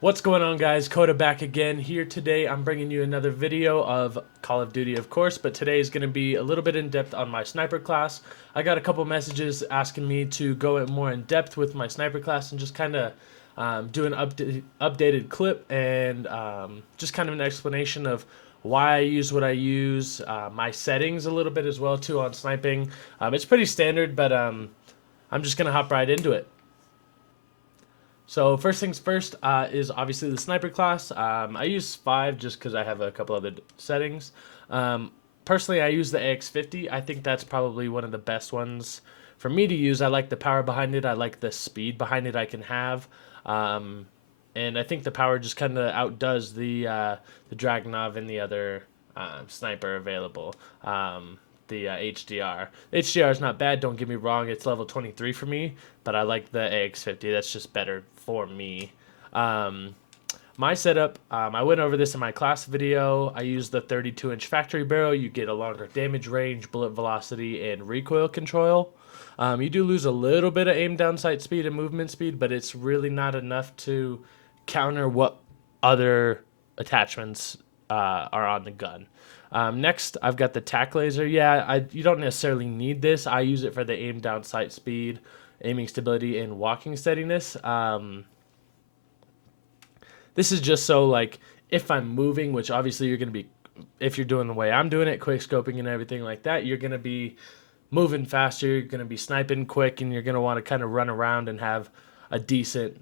What's going on, guys? Coda back again here today. I'm bringing you another video of Call of Duty, of course, but today is going to be a little bit in depth on my sniper class. I got a couple messages asking me to go more in depth with my sniper class and just kind of do an updated clip and just kind of an explanation of why I use what I use, my settings a little bit as well too on sniping. It's pretty standard, but I'm just going to hop right into it. So first things first is obviously the sniper class. I use 5 just because I have a couple other settings. Personally, I use the AX50. I think that's probably one of the best ones for me to use. I like the power behind it. I like the speed behind it I can have. And I think the power just kind of outdoes the Dragunov and the other sniper available. The HDR. The HDR is not bad, don't get me wrong, it's level 23 for me, but I like the AX50, that's just better for me. My setup, I went over this in my class video. I use the 32-inch factory barrel. You get a longer damage range, bullet velocity, and recoil control. You do lose a little bit of aim down sight speed and movement speed, but it's really not enough to counter what other attachments are on the gun. Next, I've got the tac laser. Yeah, you don't necessarily need this. I use it for the aim down sight speed, aiming stability, and walking steadiness. This is just so, like, if I'm moving, which obviously you're going to be, if you're doing the way I'm doing it, quick scoping and everything like that, you're going to be moving faster, you're going to be sniping quick, and you're going to want to kind of run around and have a decent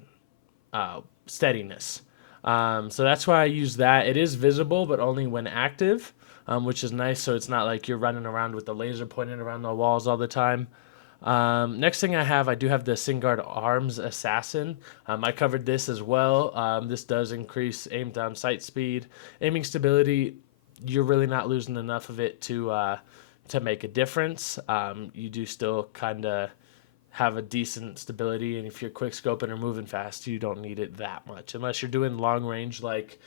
steadiness. So that's why I use that. It is visible, but only when active. Which is nice, so it's not like you're running around with the laser pointed around the walls all the time. Next thing I do have the Singard Arms Assassin. I covered this as well. This does increase aim down sight speed. Aiming stability, you're really not losing enough of it to make a difference. You do still kind of have a decent stability, and if you're quick scoping or moving fast, you don't need it that much. Unless you're doing long range like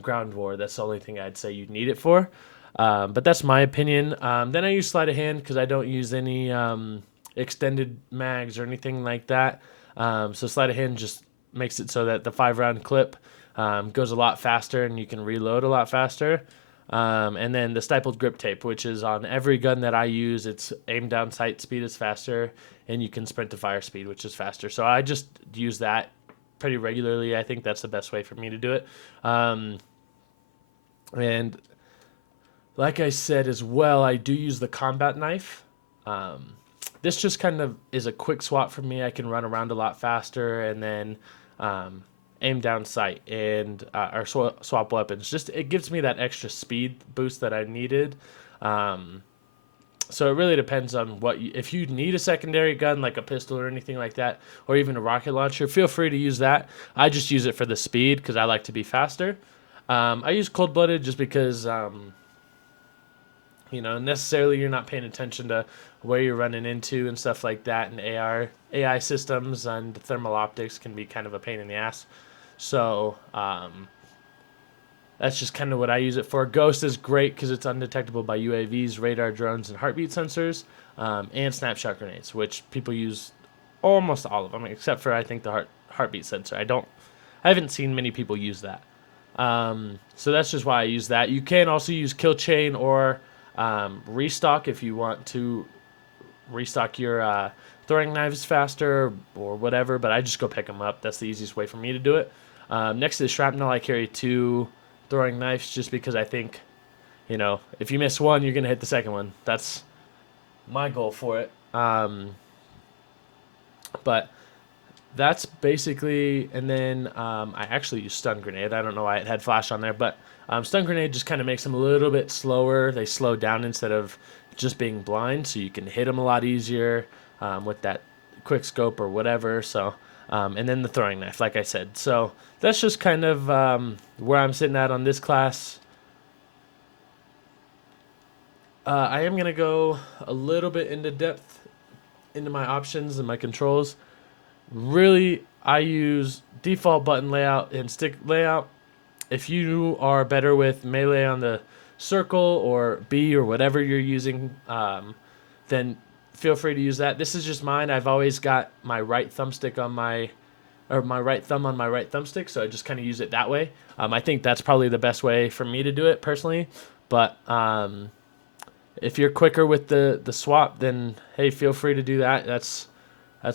ground war, that's the only thing I'd say you need it for. But that's my opinion. Then I use sleight of hand because I don't use any extended mags or anything like that. So sleight of hand just makes it so that the 5-round clip goes a lot faster and you can reload a lot faster. And then the stippled grip tape, which is on every gun that I use. It's aim down sight speed is faster, and you can sprint to fire speed, which is faster. So I just use that pretty regularly. I think that's the best way for me to do it. And like I said as well, I do use the combat knife. This just kind of is a quick swap for me. I can run around a lot faster and then aim down sight and or swap weapons. Just it gives me that extra speed boost that I needed. So it really depends on if you need a secondary gun like a pistol or anything like that, or even a rocket launcher, feel free to use that. I just use it for the speed because I like to be faster. I use cold-blooded just because necessarily you're not paying attention to where you're running into and stuff like that, and AI systems and thermal optics can be kind of a pain in the ass. So that's just kind of what I use it for. Ghost is great because it's undetectable by UAVs, radar, drones, and heartbeat sensors, and snapshot grenades, which people use almost all of them, except for I think the heartbeat sensor. I haven't seen many people use that. So that's just why I use that. You can also use kill chain or restock if you want to restock your throwing knives faster or whatever, but I just go pick them up. That's the easiest way for me to do it. Next to the shrapnel, I carry 2 throwing knives just because I think, if you miss one, you're going to hit the second one. That's my goal for it. But that's basically, and then I actually use stun grenade. I don't know why it had flash on there, but stun grenade just kind of makes them a little bit slower. They slow down instead of just being blind, so you can hit them a lot easier with that quick scope or whatever. So, and then the throwing knife, like I said. So that's just kind of where I'm sitting at on this class. I am going to go a little bit into depth into my options and my controls. Really, I use default button layout and stick layout. If you are better with melee on the circle or B or whatever you're using, then feel free to use that. This is just mine. I've always got my right thumbstick on my right thumb on my right thumbstick, so I just kind of use it that way. I think that's probably the best way for me to do it personally, but if you're quicker with the swap, then hey, feel free to do that. That's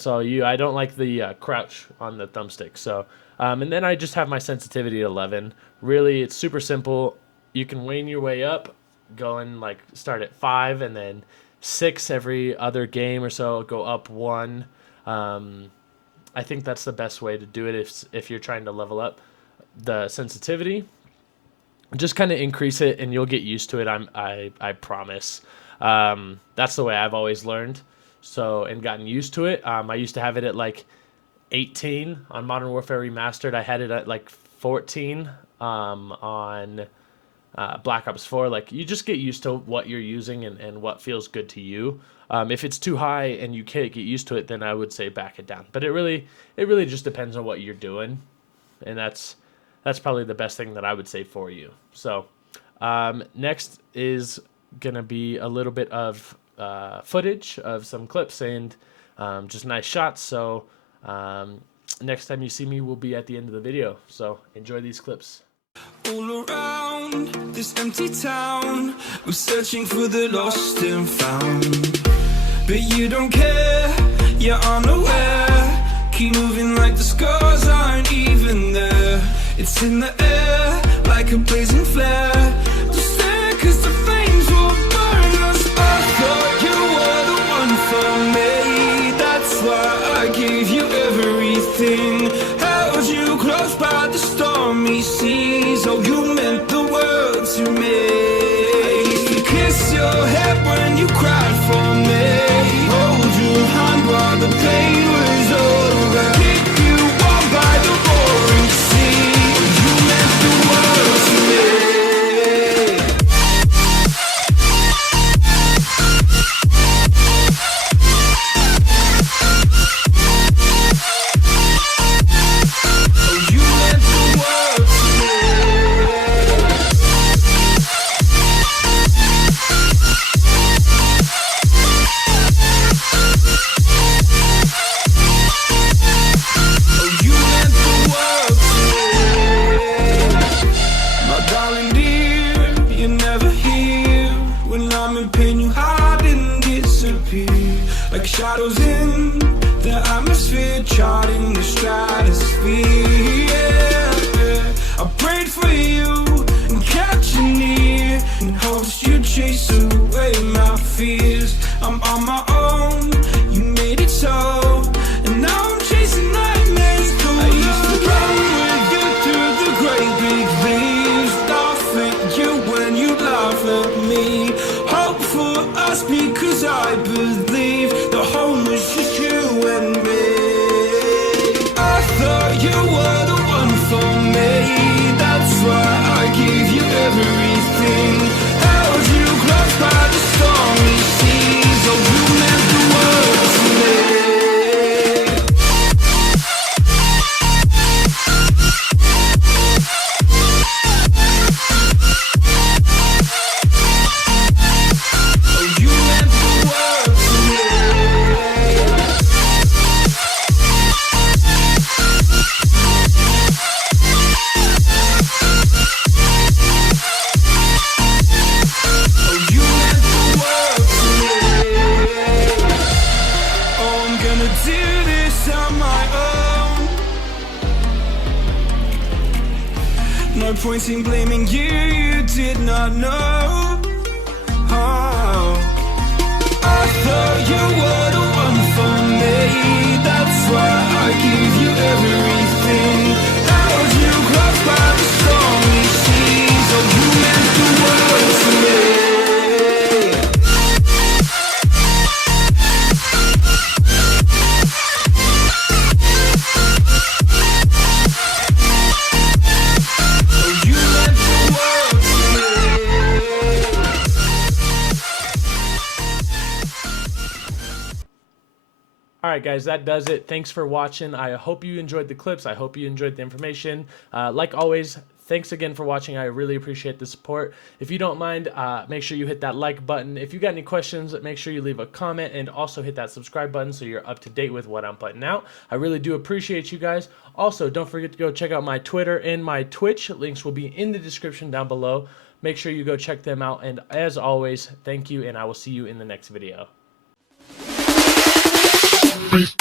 all you. I don't like the crouch on the thumbstick, so and then I just have my sensitivity at 11. Really, it's super simple. You can wane your way up, going like start at 5 and then 6 every other game or so, go up 1. I think that's the best way to do it if you're trying to level up the sensitivity. Just kind of increase it and you'll get used to it. I promise. That's the way I've always learned. So, and gotten used to it. I used to have it at like 18 on Modern Warfare Remastered. I had it at like 14 on Black Ops 4. Like, you just get used to what you're using and what feels good to you. If it's too high and you can't get used to it, then I would say back it down. But it really just depends on what you're doing, and that's probably the best thing that I would say for you. So next is gonna be a little bit of footage of some clips and just nice shots. So next time you see me will be at the end of the video. So enjoy these clips. All around this empty town, we're searching for the lost and found. But you don't care, you're unaware. Keep moving like the scars aren't even there. It's in the air, like a blazing flare. Just stare, cause the flames will burn us. I thought you were the one for me. That's why I gave you everything. Held you close by the stormy seas. Oh, you meant the world to me. I used to kiss your head when you cried for me. Hold your hand while the pain was over. Keep you warm by the roaring sea. You meant the world to me. Like shadows in the atmosphere, charting the stratosphere. Yeah. I prayed for you and kept you near, in hopes you'd chase away my fears. I'm on my own, you made it so, and now I'm chasing nightmares. I used to run with you through the great big leaves, laugh at you when you laugh at me. Hope for us because I believe the home was just you and me. I thought you were the one for me. That's why I gave you everything. Held you close by the stormy seas. Oh, you meant the world to me. No point in blaming you, you did not know. Oh, I thought you were the one for me. That's why I gave you everything. Held you close by the stormy seas. Oh, you meant the world to me. Alright guys, that does it. Thanks for watching. I hope you enjoyed the clips. I hope you enjoyed the information. Like always, thanks again for watching. I really appreciate the support. If you don't mind, make sure you hit that like button. If you got any questions, make sure you leave a comment, and also hit that subscribe button so you're up to date with what I'm putting out. I really do appreciate you guys. Also, don't forget to go check out my Twitter and my Twitch. Links will be in the description down below. Make sure you go check them out. And as always, thank you, and I will see you in the next video. Peace.